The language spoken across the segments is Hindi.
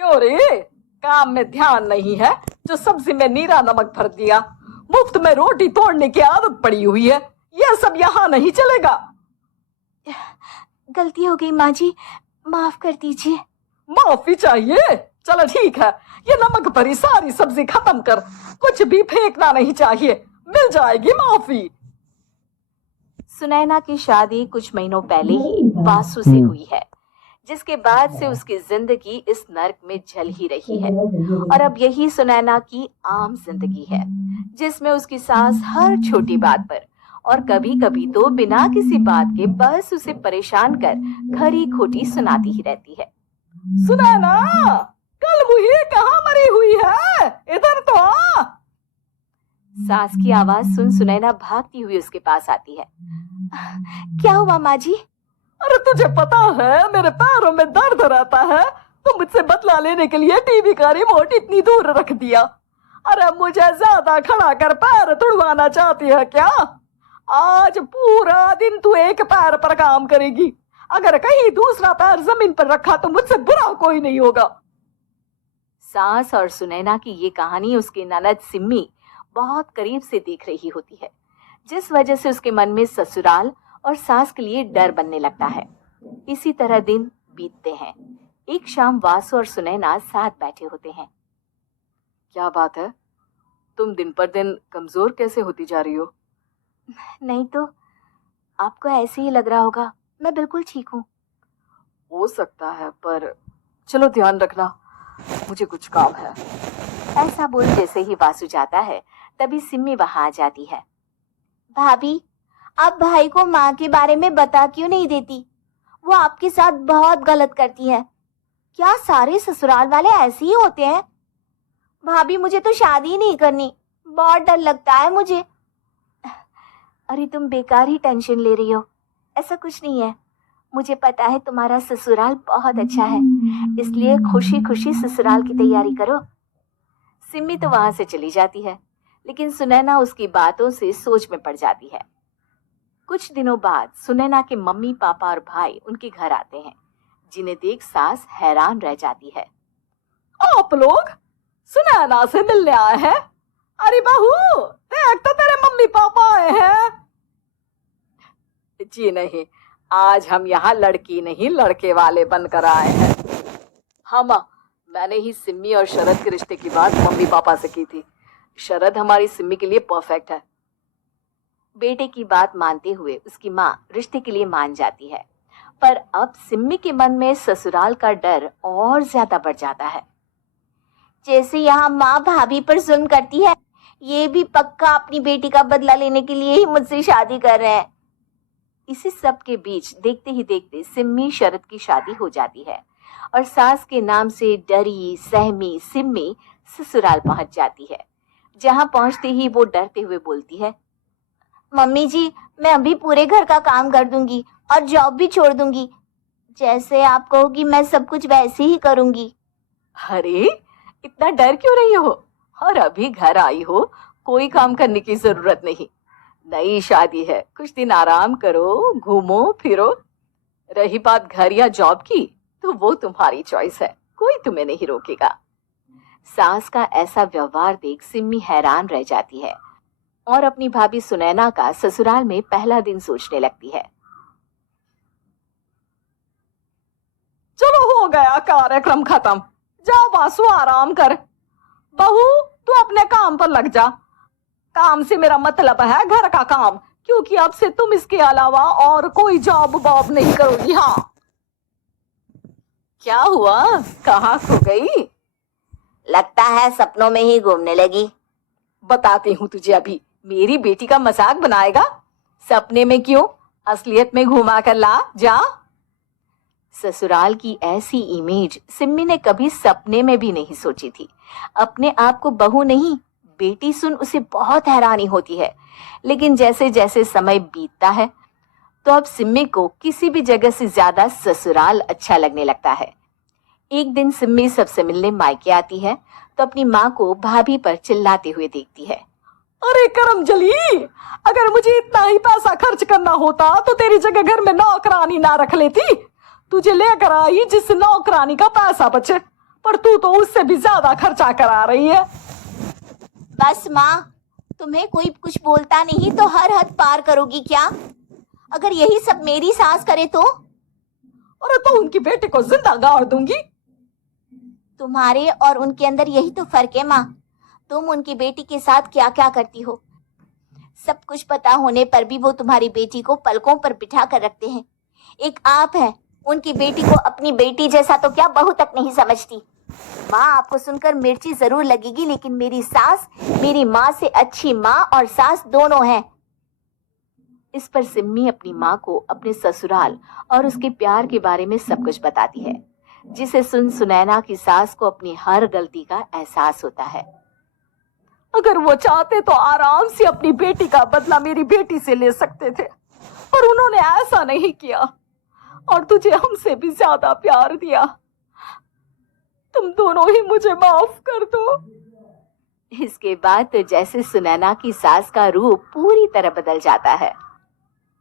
क्यों रे, काम में ध्यान नहीं है जो सब्जी में नीरा नमक भर दिया। मुफ्त में रोटी तोड़ने की आदत पड़ी हुई है, यह सब यहाँ नहीं चलेगा। गलती हो गई माँ जी, माफ कर दीजिए। माफी चाहिए? चलो ठीक है, ये नमक भरी सारी सब्जी खत्म कर, कुछ भी फेंकना नहीं चाहिए, मिल जाएगी माफी। सुनैना की शादी कुछ महीनों पहले ही वासु से हुई है, जिसके बाद से उसकी जिंदगी इस नर्क में जल ही रही है। और अब यही सुनैना की आम जिंदगी है, जिसमें उसकी सास हर छोटी बात पर और कभी कभी तो बिना किसी बात के बस उसे परेशान कर खरी खोटी सुनाती ही रहती है। सुनैना, कल मुही कहाँ मरी हुई है, इधर तो आ। सास की आवाज सुन सुनैना भागती हुई उसके पास आती है। क्या हुआ माँ जी? अरे तुझे पता है मेरे पैरों में दर्द रहता है, तो मुझसे बदला लेने के लिए टीवी का रिमोट इतनी दूर रख दिया। अरे मुझे ज्यादा खड़ा कर पैर तुड़वाना चाहती है क्या? आज पूरा दिन तू एक पैर पर काम करेगी, अगर कहीं दूसरा पैर जमीन पर रखा तो मुझसे बुरा कोई नहीं होगा। सास और सुनैना की ये कहानी उसकी ननद सिम्मी बहुत करीब से देख रही होती है, जिस वजह से उसके मन में ससुराल और सास के लिए डर बनने लगता है। इसी तरह दिन बीतते हैं। एक शाम वासु और सुनैना साथ बैठे होते हैं। क्या बात है, तुम दिन पर दिन कमजोर कैसे होती जा रही हो? नहीं तो, आपको ऐसे ही लग रहा होगा, मैं बिल्कुल ठीक हूँ। हो सकता है, पर चलो ध्यान रखना, मुझे कुछ काम है। ऐसा बोल जैसे ही वासु जाता है, तभी सिम्मी वहां आ जाती है। भाभी, आप भाई को माँ के बारे में बता क्यों नहीं देती? वो आपके साथ बहुत गलत करती है। क्या सारे ससुराल वाले ऐसे ही होते हैं? भाभी, मुझे तो शादी नहीं करनी, बहुत डर लगता है मुझे। अरे तुम बेकार ही टेंशन ले रही हो, ऐसा कुछ नहीं है। मुझे पता है तुम्हारा ससुराल बहुत अच्छा है, इसलिए खुशी खुशी ससुराल की तैयारी करो। सिम्मी तो वहां से चली जाती है, लेकिन सुनैना उसकी बातों से सोच में पड़ जाती है। कुछ दिनों बाद सुनैना के मम्मी पापा और भाई उनके घर आते हैं, जिन्हें देख सास हैरान रह जाती है। आप लोग सुनैना से मिलने आए हैं? अरे बहू, देख तो तेरे मम्मी पापा आए हैं। जी नहीं, आज हम यहाँ लड़की नहीं लड़के वाले बनकर आए हैं। हाँ माँ, मैंने ही सिम्मी और शरद के रिश्ते की बात मम्मी पापा से की थी। शरद हमारी सिम्मी के लिए परफेक्ट है। बेटे की बात मानते हुए उसकी माँ रिश्ते के लिए मान जाती है, पर अब सिम्मी के मन में ससुराल का डर और ज्यादा बढ़ जाता है। जैसे यहाँ माँ भाभी पर जुल्म करती है, ये भी पक्का अपनी बेटी का बदला लेने के लिए ही मुझसे शादी कर रहे हैं। इसी सब के बीच देखते ही देखते सिम्मी शरद की शादी हो जाती है और सास के नाम से डरी सहमी सिम्मी ससुराल पहुंच जाती है। जहां पहुंचते ही वो डरते हुए बोलती है, मम्मी जी, मैं अभी पूरे घर का काम कर दूंगी और जॉब भी छोड़ दूंगी। जैसे आप कहोगी मैं सब कुछ वैसे ही करूंगी। अरे इतना डर क्यों रही हो? और अभी घर आई हो, कोई काम करने की जरूरत नहीं। नई शादी है, कुछ दिन आराम करो, घूमो फिरो। रही बात घर या जॉब की, तो वो तुम्हारी चॉइस है, कोई तुम्हें नहीं रोकेगा। सास का ऐसा व्यवहार देख सिम्मी हैरान रह जाती है और अपनी भाभी सुनैना का ससुराल में पहला दिन सोचने लगती है। चलो हो गया कार्यक्रम खत्म, जाओ वासु आराम कर। बहू, तू अपने काम पर लग जा। काम से मेरा मतलब है घर का काम, क्योंकि अब से तुम इसके अलावा और कोई जॉब वॉब नहीं करोगी। हाँ, क्या हुआ, कहाँ खो गई? लगता है सपनों में ही घूमने लगी। बताती हूँ तुझे अभी। मेरी बेटी का मजाक बनाएगा? सपने में क्यों, असलियत में घुमा कर ला जा। ससुराल की ऐसी इमेज सिम्मी ने कभी सपने में भी नहीं सोची थी। अपने आप को बहू नहीं, बेटी सुन उसे बहुत हैरानी होती है। लेकिन जैसे जैसे समय बीतता है, तो अब सिम्मी को किसी भी जगह से ज्यादा ससुराल अच्छा लगने लगता है। एक दिन सिम्मी सबसे मिलने मायके आती है, तो अपनी माँ को भाभी पर चिल्लाते हुए देखती है। अरे करमजली, अगर मुझे इतना ही पैसा खर्च करना होता तो तेरी जगह घर में नौकरानी ना रख लेती। तुझे लेकर आई जिस नौकरानी का पैसा बचे, पर तू तो उससे भी ज्यादा खर्चा करा रही है। बस माँ, तुम्हें कोई कुछ बोलता नहीं तो हर हद पार करोगी क्या? अगर यही सब मेरी सास करे तो? और तो उनकी बेटी को जिंदा गाड़ दूंगी। तुम्हारे और उनके अंदर यही तो फर्क है माँ। तुम उनकी बेटी के साथ क्या क्या करती हो, सब कुछ पता होने पर भी वो तुम्हारी बेटी को पलकों पर बिठा कर रखते हैं। एक आप है, उनकी बेटी को अपनी बेटी जैसा तो क्या बहू तक नहीं समझती। माँ, आपको सुनकर मिर्ची जरूर लगेगी, लेकिन मेरी सास मेरी माँ से अच्छी माँ और सास दोनों हैं। इस पर सिम्मी अपनी माँ को अपने ससुराल और उसके प्यार के बारे में सब कुछ बताती है, जिसे सुन सुनैना की सास को अपनी हर गलती का एहसास होता है। अगर वो चाहते तो आराम से अपनी बेटी का बदला मेरी बेटी से ले सकते थे, पर उन्होंने ऐसा नहीं किया और तुझे हमसे भी ज्यादा प्यार दिया। तुम दोनों ही मुझे माफ कर दो। इसके बाद तो जैसे सुनैना की सास का रूप पूरी तरह बदल जाता है।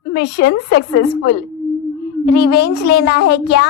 Mission successful. रिवेंज लेना है क्या?